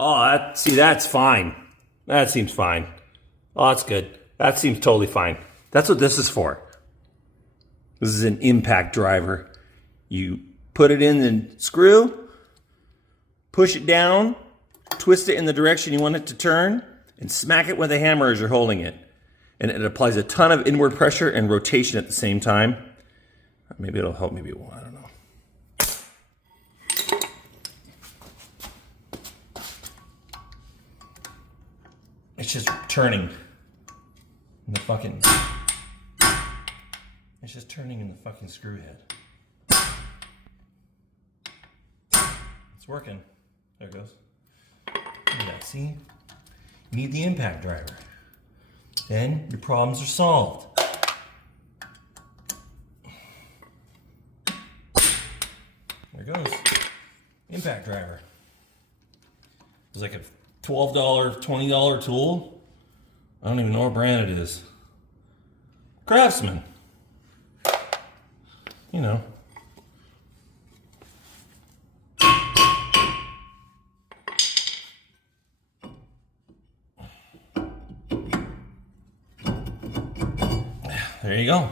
Oh, that's fine. That seems fine. Oh, that's good. That seems totally fine. That's what this is for. This is an impact driver. You put it in the screw, push it down, twist it in the direction you want it to turn, and smack it with a hammer as you're holding it. And it applies a ton of inward pressure and rotation at the same time. Maybe it'll help, maybe it won't, I don't know. It's just turning in the fucking... It's just turning in the fucking screw head. It's working. There it goes. Look at that, see? You need the impact driver. Then your problems are solved. There it goes. Impact driver. It's like a $12, $20 tool. I don't even know what brand it is. Craftsman. You know. There you go.